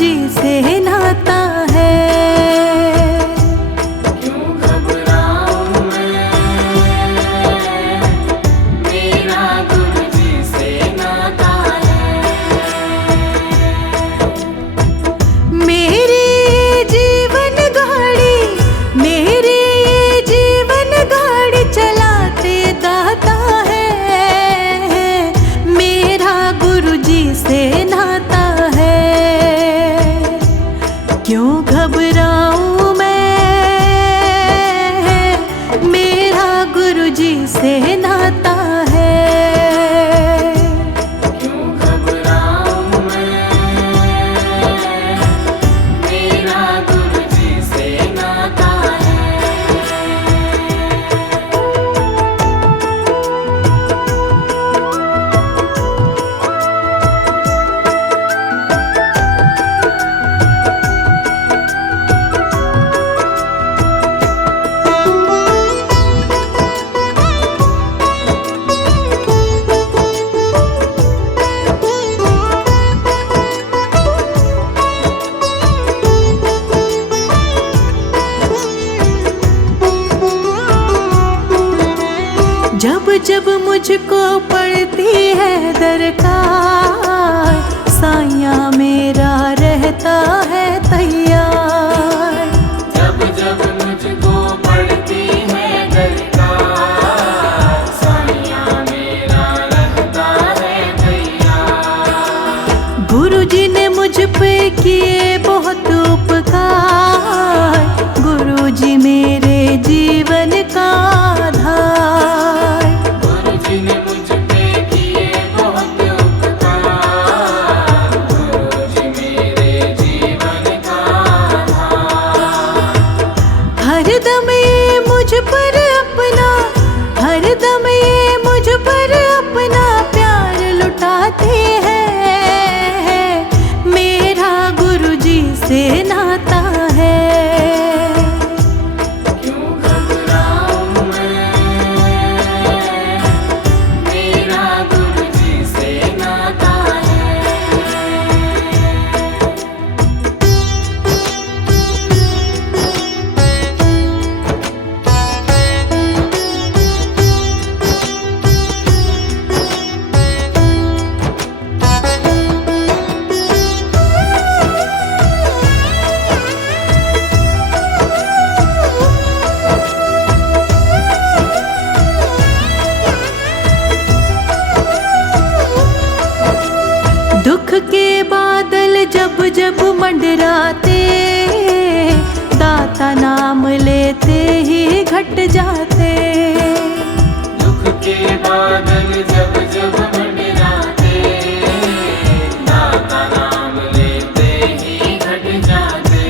जी से नाता है। क्यों घबराऊं मैं, मेरा गुरु जी से नाता है। मेरी जीवन गाड़ी, मेरी जीवन गाड़ी चलाते दाता है। मेरा गुरु जी से नाता है। क्यों घबराऊं मैं, मेरा गुरु जी से नाता है। क्यों घबराऊं मैं, मेरा गुरु जी से नाता है। जब जब मुझको पड़ती है दरकार, साया मेरा रहता है तैयार। जब जब मुझको पड़ती है दरकार, साया मेरा रहता है तैयार। गुरु जी ने मुझ पे किए बहुत उपकार, गुरु जी मेरे जीवन का आधार। गुरु जी ने मुझ पे किए बहुत उपकार, गुरु जी मेरे जीवन का आधार। हरदम ये मुझ पर अपना, हरदम ये मुझ पर अपना प्यार लुटाते हैं। मेरा गुरु जी से नाता है। क्यों घबराऊं मैं, मेरा गुरु जी से नाता है। दुख के बादल जब जब मंडराते, दाता नाम लेते ही घट जाते। दुख के बादल जब जब मंडराते, दाता नाम लेते ही घट जाते।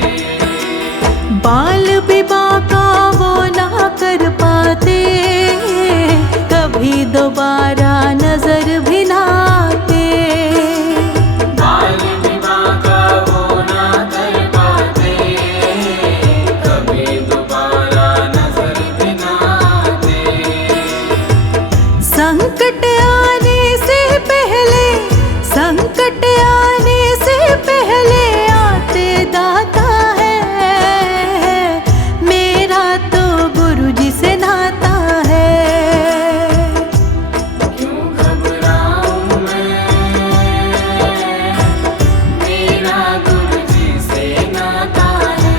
बाल विवाह का वो ना कर पाते, कभी दोबारा नजर भी ना आते। बाल विवाह का वो ना कर पाते, कभी दोबारा नजर भी ना आते। संकट आने से पहले, संकट आने से पहले आते दाता है। मेरा तो गुरु जी से नाता है। क्यों घबराऊं मैं, मेरा गुरु जी से नाता है।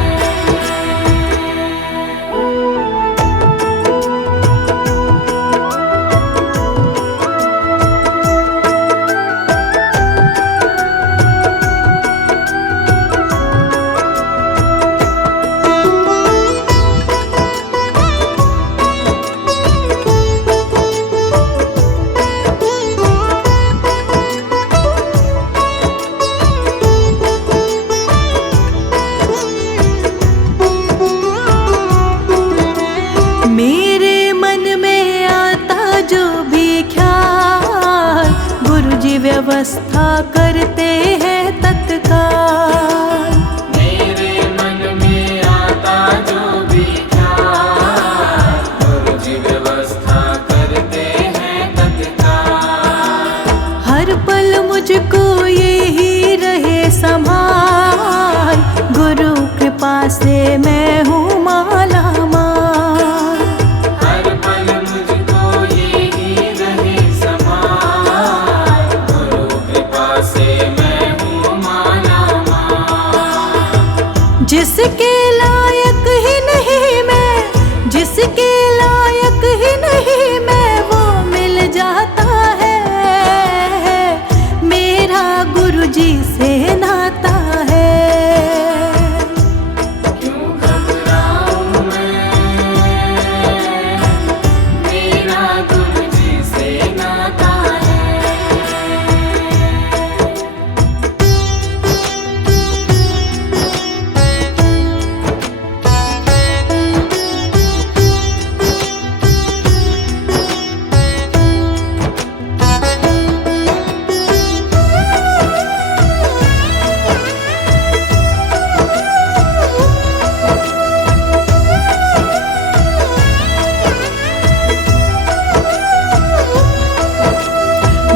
मेरे मन में आता जो भी ख्याल, गुरु जी व्यवस्था करते हैं तत्काल। मेरे मन में आता जो भी ख्याल, गुरु जी व्यवस्था करते हैं तत्काल। हर पल मुझको यही रहे संभाल, जिसके लायक ही नहीं मैं, जिसके लायक ही नहीं मैं, वो मिल जाता है। मेरा गुरु जी से नाता है। क्यों घबराऊं मैं, मेरा गुरु जी से नाता है।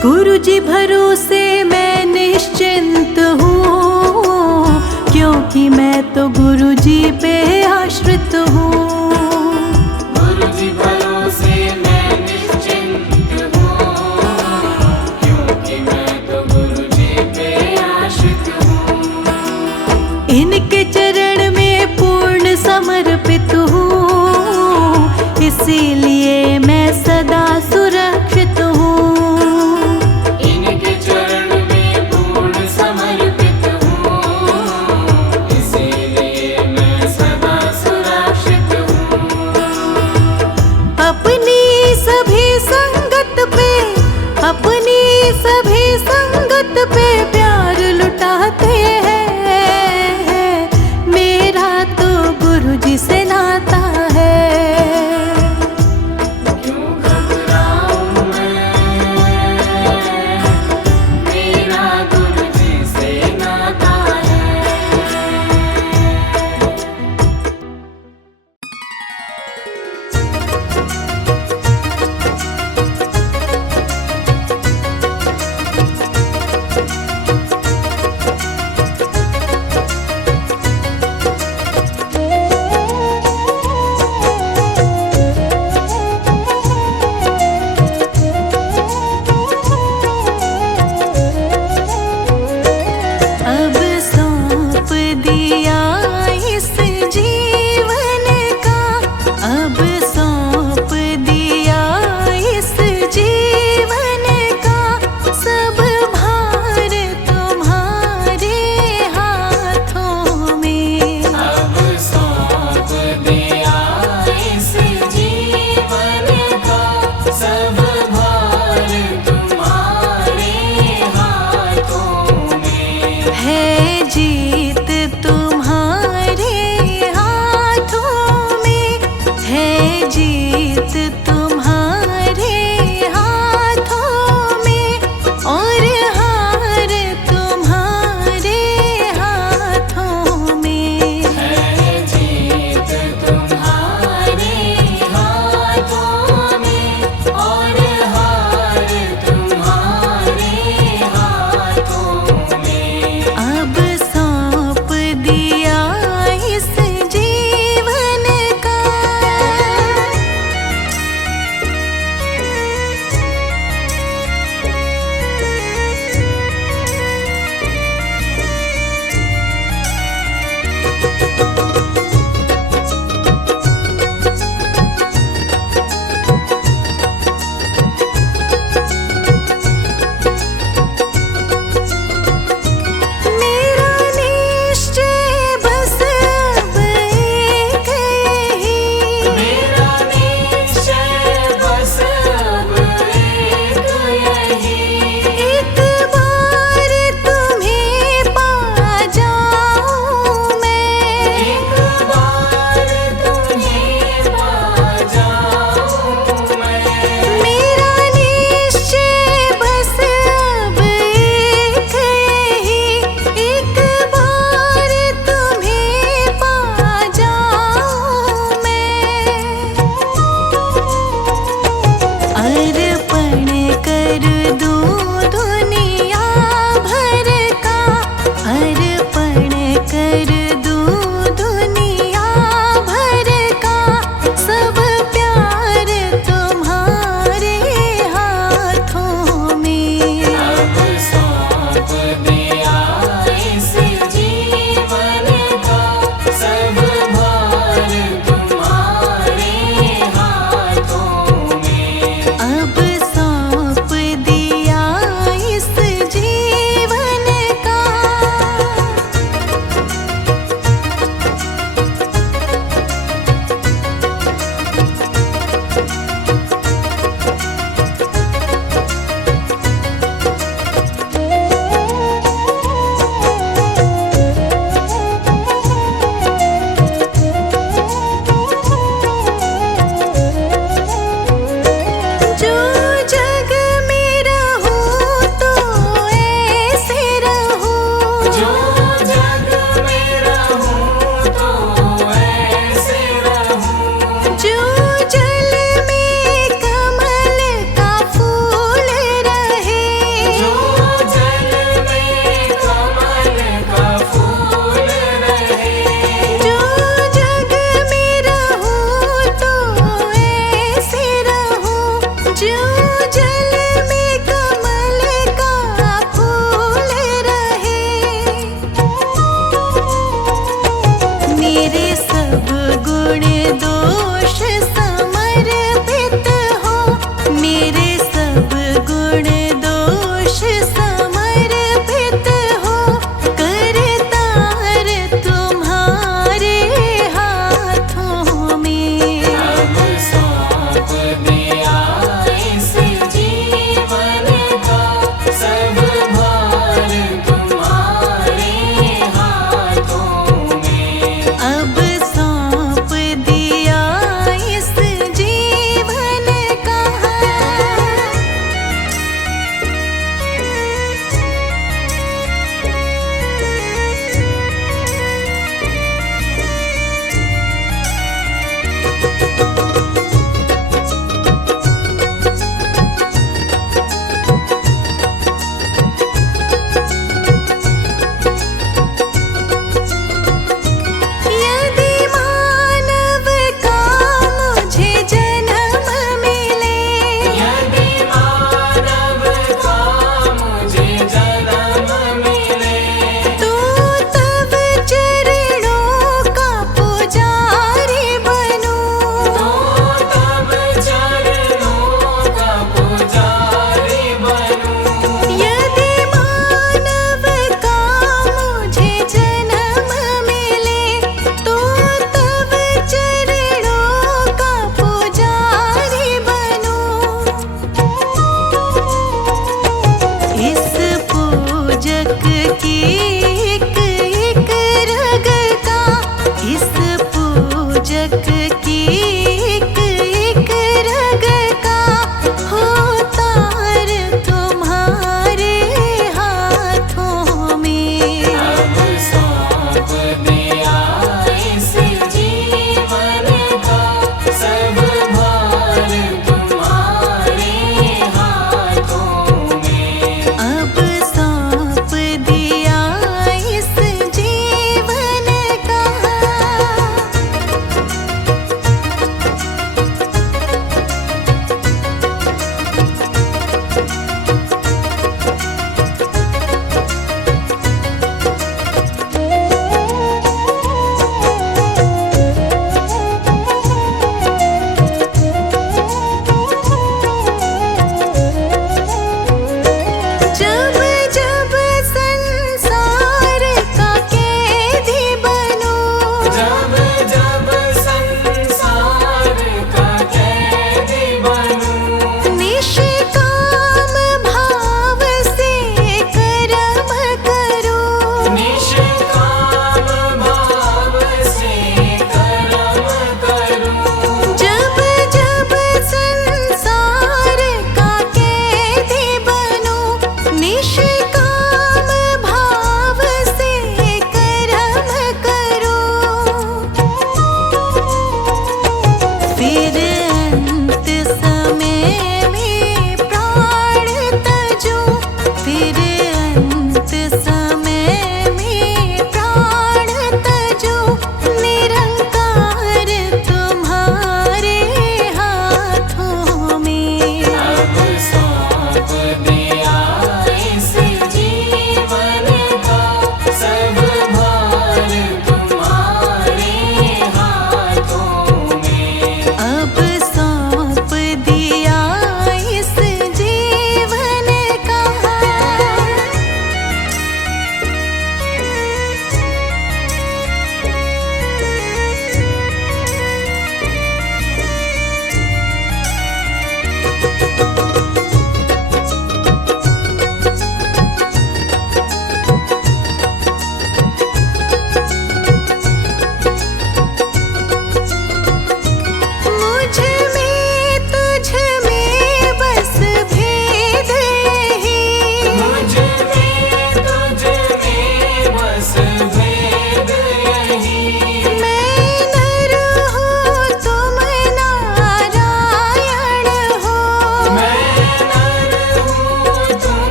गुरु जी भरोसे मैं निश्चिंत हूँ, क्योंकि मैं तो गुरु जी पे आश्रित हूँ। गुरु जी भरोसे मैं निश्चिंत हूँ, क्योंकि मैं तो गुरु जी पे आश्रित हूँ। इनके चरण में पूर्ण समर्पित हूँ, इसीलिए मैं सदा सुरक्षित हूँ। इनके चरण में पूर्ण समर्पित हूँ, इसीलिए मैं सदा सुरक्षित हूँ। अपनी सभी संगत पे, अपनी सभी संगत पे प्यार लुटाते हैं। मेरा तो गुरु जी से नाता है। क्यों घबराऊं मैं, मेरा गुरु जी से नाता है। अब सौंप दिया इस जीवन का, अब सौंप दिया इस जीवन का, सब भार तुम्हारे हाथों में। अब सौंप दिया इस जीवन का, सब भार तुम्हारे हाथों में। है जीत तुम्हारे हाथों में, है जीत तुम्हारे हाथों में, और हार तुम्हारे हाथों में। है जीत तुम्हारे हाथों में, और हार तुम्हारे हाथों में। अब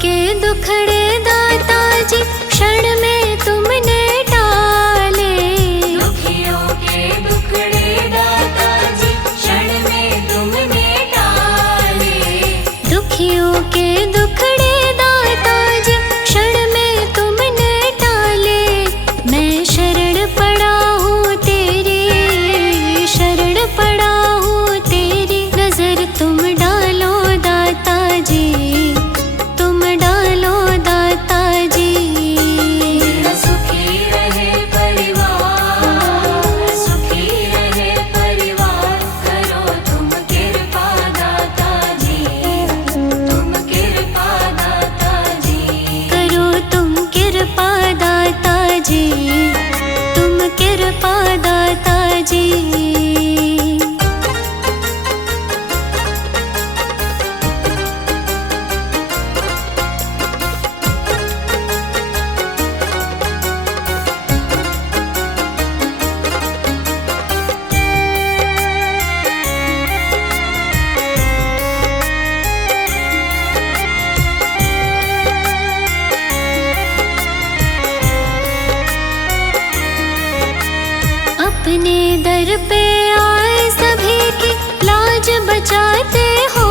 के दुखड़े दाता जी क्षण में तुमने टाले। दुखियों के दुखड़े दाता जी क्षण में तुमने टाले। दुखियों के दुखड़े दाता जी क्षण में तुमने टाले। मैं शरण पड़ा हूँ तेरी, शरण पड़ा हूँ तेरी। नजर तुम डालो दाता जी, तुम डालो दाता जी। मेरा सुखी रहे परिवार, सुखी रहे परिवार। करो तुम कृपा दाता जी, तुम कृपा दाता जी। करो तुम कृपा दाता जी, तुम कृपा दाता जी। अपने दर पे आए सभी की लाज बचाते हो।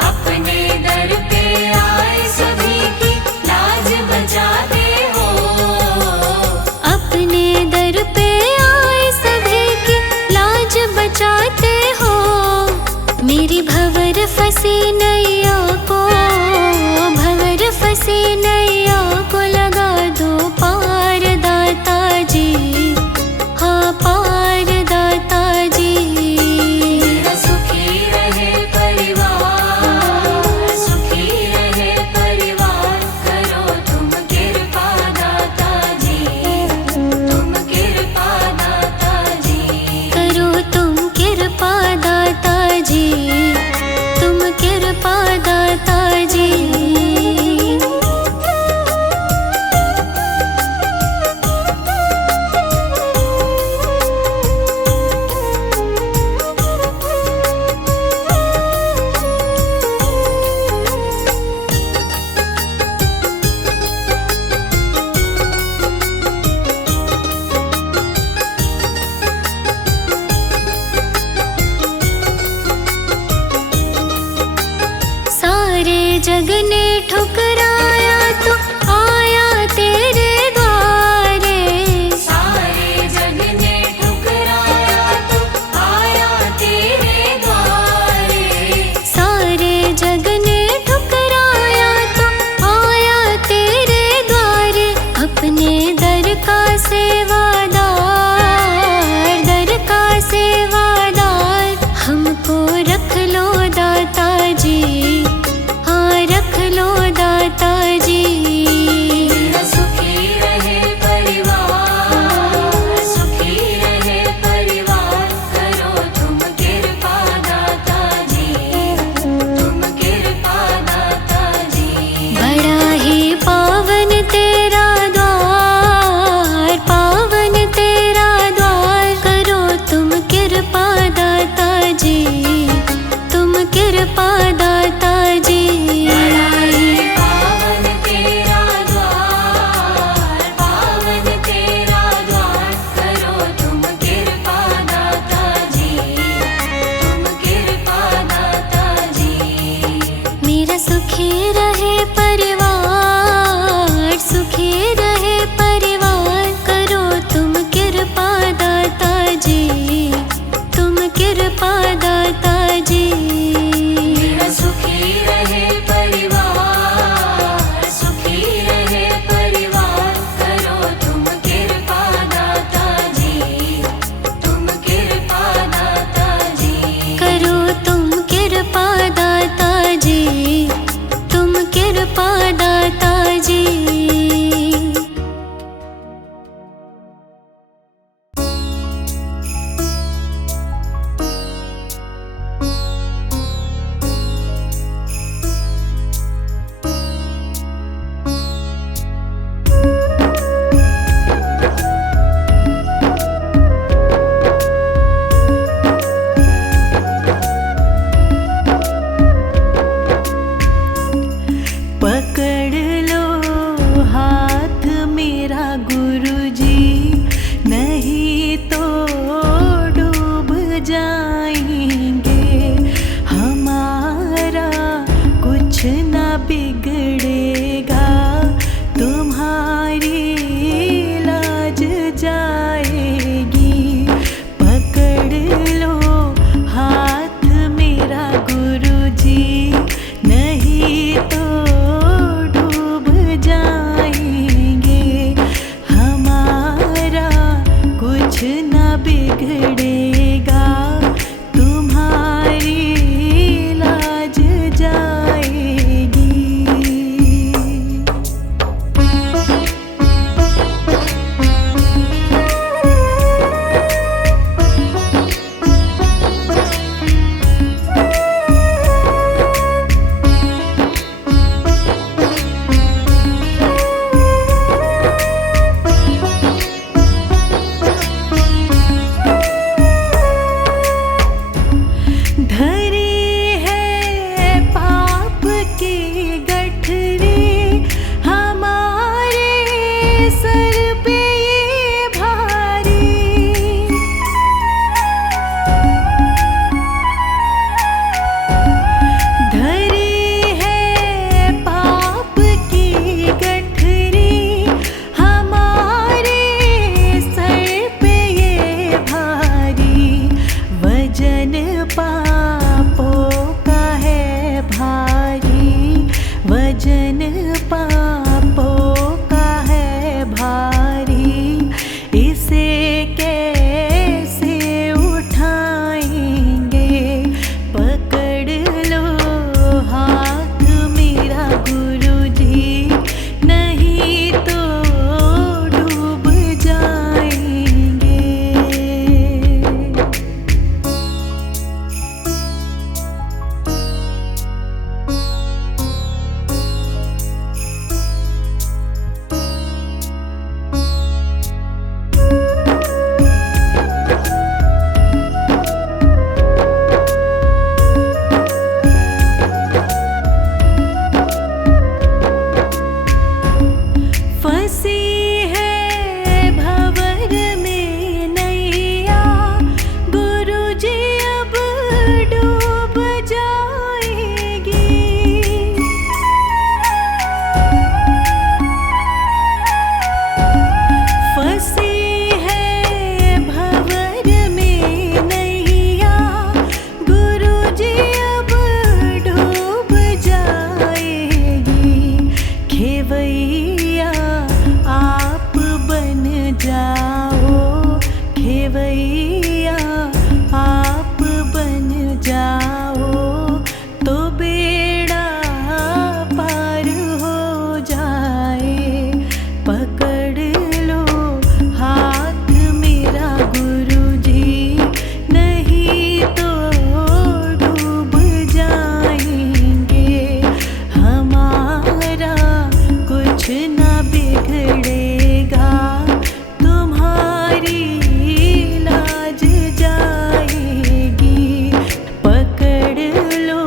अपने दर पे आए सभी की लाज बचाते हो। अपने दर पे आए सभी की लाज बचाते हो। मेरी भंवर फंसी नैया को, भंवर फंसी नैया को लगा दो पार दाता जी, हाँ पार दाता जी। मेरा सुखी रहे परिवार, सुखी रहे परिवार। करो तुम कृपा दाता जी, तुम कृपा दाता जी। करो तुम कृपा दाता जी, तुम कृपा दाता जी। सारे जग ने ठुकराया तो आया तेरे द्वारे। सारे जग ने ठुकराया तो आया तेरे द्वारे। सारे जग ने ठुकराया तो आया तेरे द्वारे। अपने दर का सेवादार, दर का सेवादार हमको रख लो दाता जी, हाँ रख लो दाता जी। मेरा सुखी रहे परिवार, सुखी रहे परिवार। करो तुम कृपा दाता जी, तुम कृपा दाता जी। बड़ा ही पावन तेरा द्वार, पावन तेरा द्वार। करो तुम कृपा बिगड़ेगा, तुम्हारी लाज जाएगी। धरी है पाप की गठरी हमारे सर पे ये भारी। धरी है पाप की गठरी हमारे सर पे ये भारी। वजन पापों का है भारी, वजन पापों का है भारी। इसे कैसे उठाएंगे, पकड़ लो हाथ मेरा गुरुजी, नहीं तो डूब जाएंगे। फंसी है भंवर में नैया, गुरुजी अब डूब जाएगी। फंसी है भंवर में नैया, गुरुजी अब डूब जाएगी। खेवैया आप बन जाओ, खेवैया आप बन जाओ, तो बेड़ा पार हो जाए। पकड़ लो हाथ मेरा गुरुजी, नहीं तो डूब जाएंगे। हमारा कुछ ना बिगड़ेगा, तुम्हारी लाज जाएगी। पकड़ लो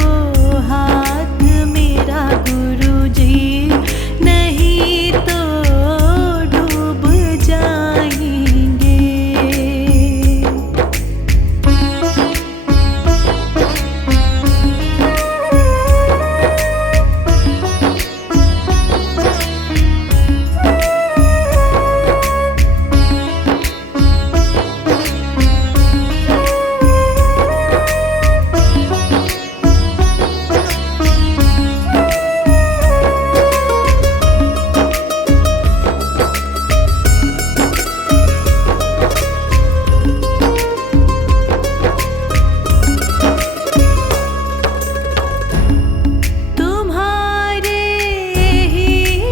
हाथ मेरा गुरुजी, नहीं तो डूब जाएंगे। तुम्हारे ही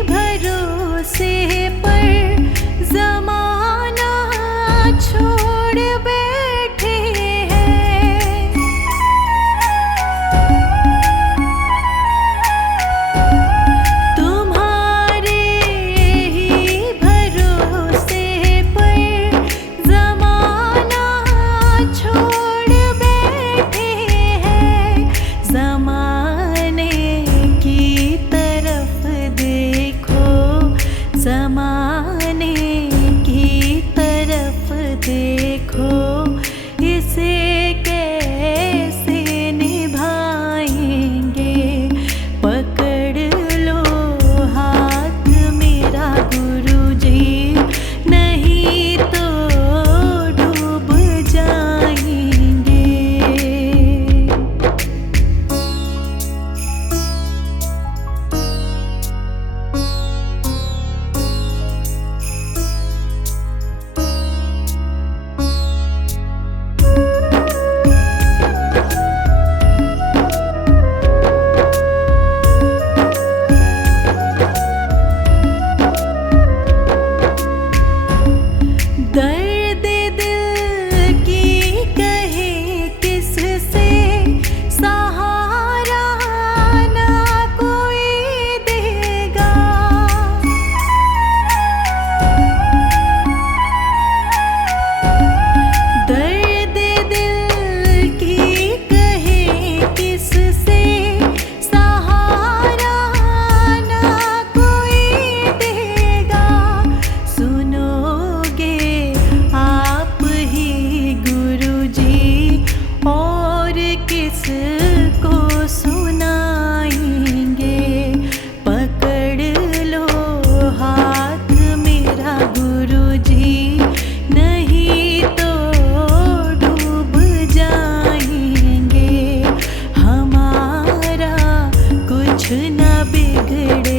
भरोसे पर ज़माना छोड़ बैठे हैं। तुम्हारे ही भरोसे पर ज़माना छोड़ बैठे हैं। ज़माने की तरफ देखो, ज़माने की तरफ देखो। न बिगड़े।